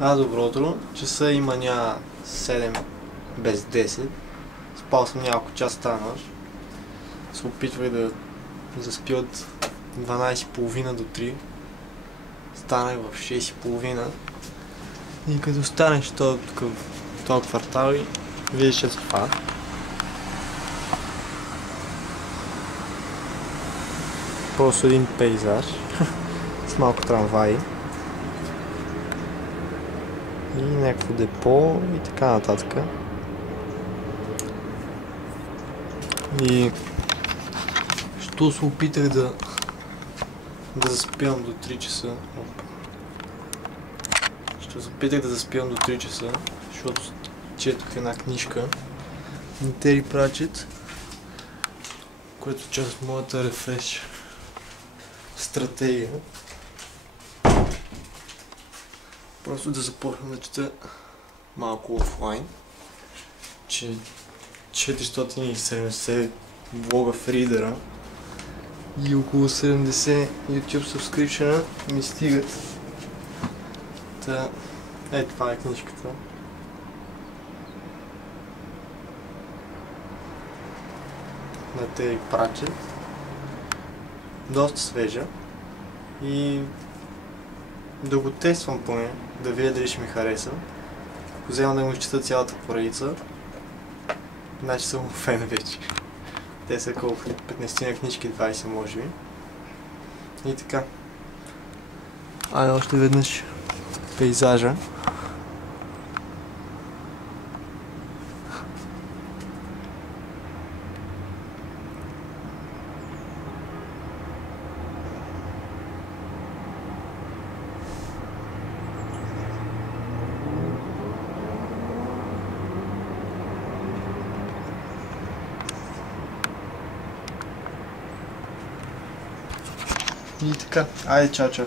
Добро утро. Часа има 7 без 10. Спал съм няколко часа тази нощ. Се опитвах да заспя от 12:30 до 3. Станах в 6:30. И като станеш в този квартал и видиш това. Просто един пейзаж с малко трамваи и някакво депо и така нататък. И що се опитах да заспивам до 3 часа. Що се опитах да заспивам до 3 часа, защото четох една книжка на Тери Прачет, което е част от моята рефреш стратегия. Просто да започна да чета малко офлайн, че 470 блога в ридера и около 70 YouTube subscription ми стигат. Това е книжката. На Тери Прачет. Доста свежа и да го тествам поне, да видя дали ще ми хареса. Ако взема да му изчета цялата поредица, значи съм фен вече. Те са колко 15 книжки, 20 може би. И така. Още веднъж пейзажа. И така, чао.